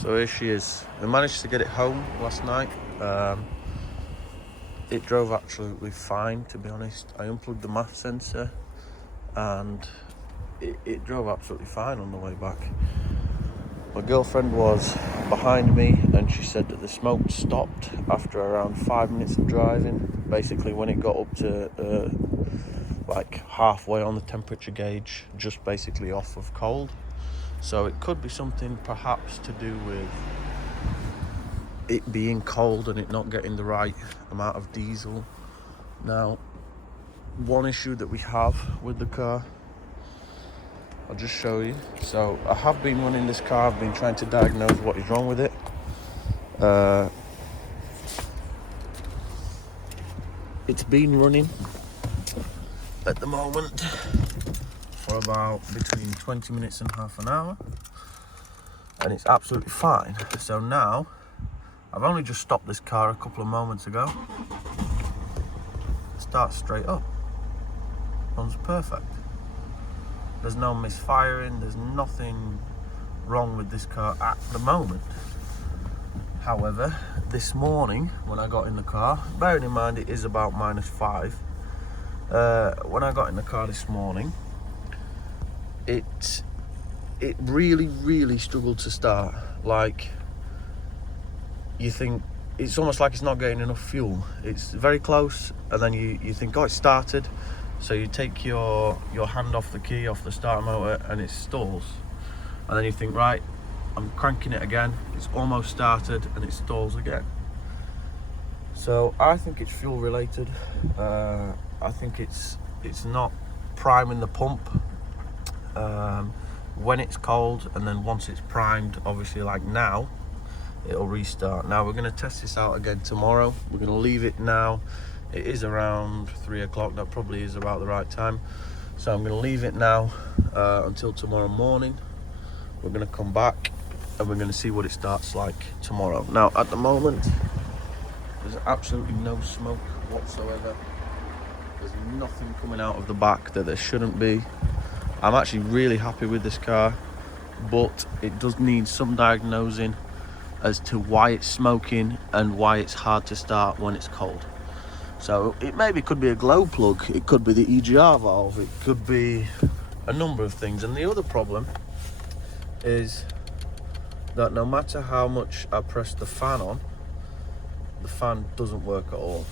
So here she is. We managed to get it home last night. It drove absolutely fine, to be honest. I unplugged the MAF sensor and it drove absolutely fine on the way back. My girlfriend was behind me and she said that the smoke stopped after around 5 minutes of driving. Basically when it got up to like halfway on the temperature gauge, just basically off of cold. So it could be something perhaps to do with it being cold and it not getting the right amount of diesel. Now, one issue that we have with the car, I'll just show you. So I have been running this car, I've been trying to diagnose what is wrong with it. It's been running at the moment for about between 20 minutes and half an hour, and it's absolutely fine. So now, I've only just stopped this car a couple of moments ago. It starts straight up. Runs perfect. There's no misfiring, there's nothing wrong with this car at the moment. However, this morning when I got in the car, bearing in mind it is about -5, when I got in the car this morning, it really struggled to start. Like, you think it's almost like it's not getting enough fuel. It's very close and then you think, oh, it started. So you take your hand off the key, off the starter motor, and it stalls. And then you think, right, I'm cranking it again, it's almost started, and it stalls again. So I think it's fuel related. I think it's not priming the pump when it's cold, and then once it's primed, obviously like now, it'll restart. Now we're going to test this out again tomorrow. We're going to leave it now. It is around 3 o'clock, that probably is about the right time. So I'm going to leave it now until tomorrow morning. We're going to come back and we're going to see what it starts like tomorrow. Now at the moment, there's absolutely no smoke whatsoever. There's nothing coming out of the back that there shouldn't be. I'm actually really happy with this car, but it does need some diagnosing as to why it's smoking and why it's hard to start when it's cold. So it maybe could be a glow plug, it could be the EGR valve, it could be a number of things. And the other problem is that no matter how much I press the fan on, the fan doesn't work at all.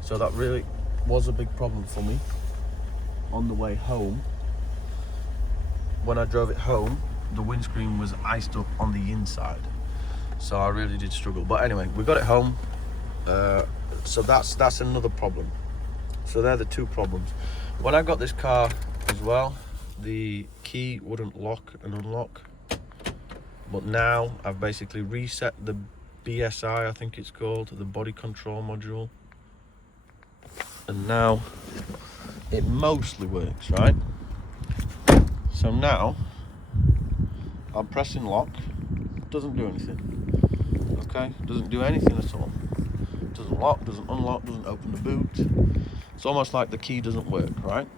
So that really was a big problem for me on the way home. When I drove it home, the windscreen was iced up on the inside, so I really did struggle. But anyway, we got it home. So that's another problem. So they're the two problems. When I got this car as well, the key wouldn't lock and unlock, but now I've basically reset the BSI, I think it's called, the body control module, and now it mostly works, right? So now I'm pressing lock, doesn't do anything. Okay, doesn't do anything at all. Doesn't lock, doesn't unlock, doesn't open the boot. It's almost like the key doesn't work, right?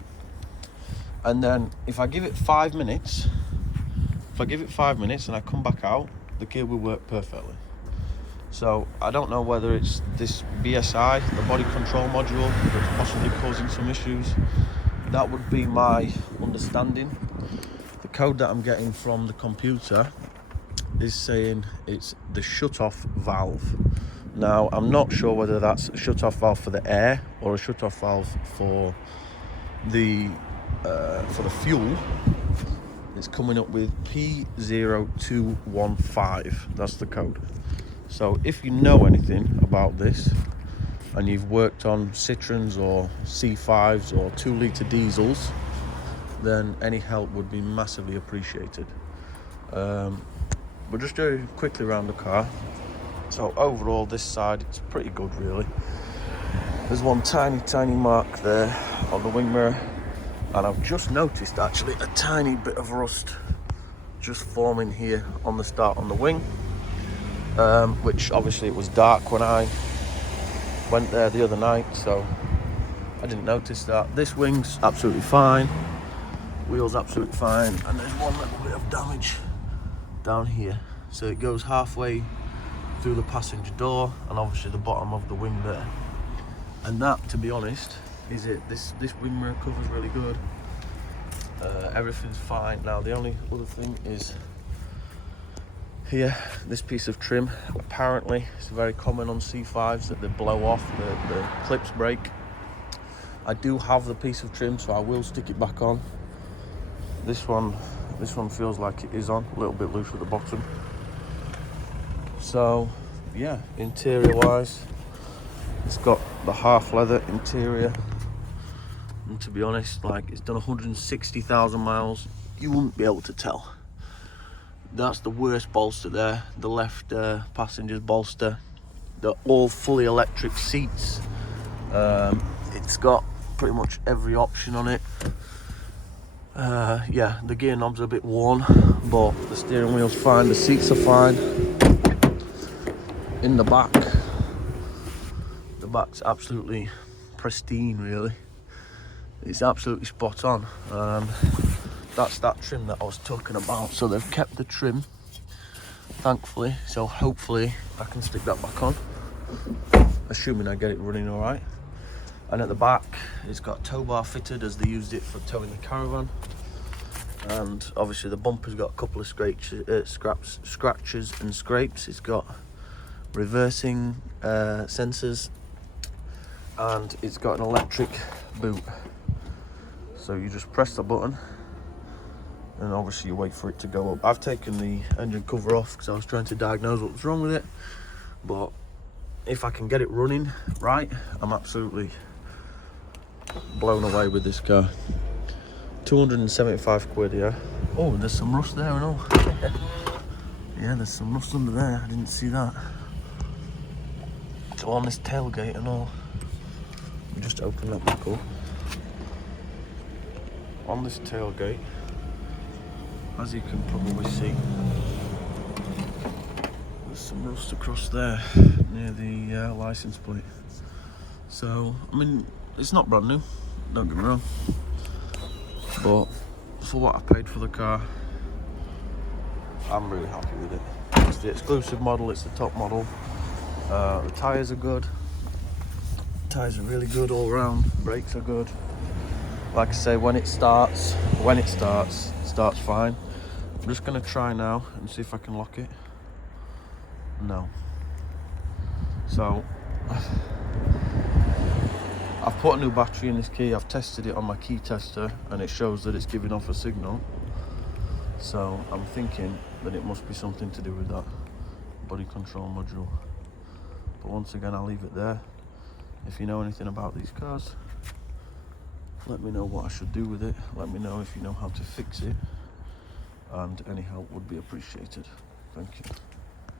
And then if I give it 5 minutes, and I come back out, the key will work perfectly. So I don't know whether it's this BSI, the body control module, that's possibly causing some issues. That would be my understanding. The code that I'm getting from the computer is saying it's the shut-off valve. Now, I'm not sure whether that's a shut-off valve for the air or a shut-off valve for the fuel. It's coming up with P0215. That's the code. So if you know anything about this and you've worked on Citroens or C5s or 2-litre diesels, then any help would be massively appreciated. We'll just go quickly around the car. So overall, this side, it's pretty good really. There's one tiny mark there on the wing mirror, and I've just noticed actually a tiny bit of rust just forming here on the start on the wing, which obviously it was dark when I went there the other night, so I didn't notice that. This wing's absolutely fine, wheels absolutely fine, and there's one little bit of damage down here. So it goes halfway through the passenger door and obviously the bottom of the wing there. And that, to be honest, is it. This wing mirror cover's really good. Everything's fine. Now the only other thing is here, this piece of trim. Apparently it's very common on C5s that they blow off, the clips break. I do have the piece of trim, so I will stick it back on. This one feels like it is on, a little bit loose at the bottom. So yeah, interior wise, it's got the half leather interior, and to be honest, like, it's done 160,000 miles. You wouldn't be able to tell. That's the worst bolster there, the left passenger's bolster. They're all fully electric seats. It's got pretty much every option on it. Yeah, the gear knob's are a bit worn, but the steering wheel's fine, the seats are fine. In the back's absolutely pristine, really. It's absolutely spot on. That's that trim that I was talking about. So they've kept the trim, thankfully, so hopefully I can stick that back on, assuming I get it running all right. And at the back, it's got a tow bar fitted as they used it for towing the caravan. And obviously the bumper's got a couple of scratches and scrapes. It's got reversing sensors, and it's got an electric boot. So you just press the button and obviously you wait for it to go up. I've taken the engine cover off because I was trying to diagnose what was wrong with it, but if I can get it running right, I'm absolutely blown away with this car. 275 quid, yeah. Oh, there's some rust there and all. Yeah, there's some rust under there, I didn't see that. So on this tailgate and all, I'll just open that back up. On this tailgate, as you can probably see, there's some rust across there near the license plate. So, I mean, it's not brand new, don't get me wrong, but for what I paid for the car, I'm really happy with it. It's the exclusive model, it's the top model. The tyres are good. Tyres are really good all round. Brakes are good. Like I say, when it starts fine. I'm just gonna try now and see if I can lock it. No. So I've put a new battery in this key. I've tested it on my key tester and it shows that it's giving off a signal. So I'm thinking that it must be something to do with that body control module. But once again, I'll leave it there. If you know anything about these cars, let me know what I should do with it. Let me know if you know how to fix it, and any help would be appreciated. Thank you.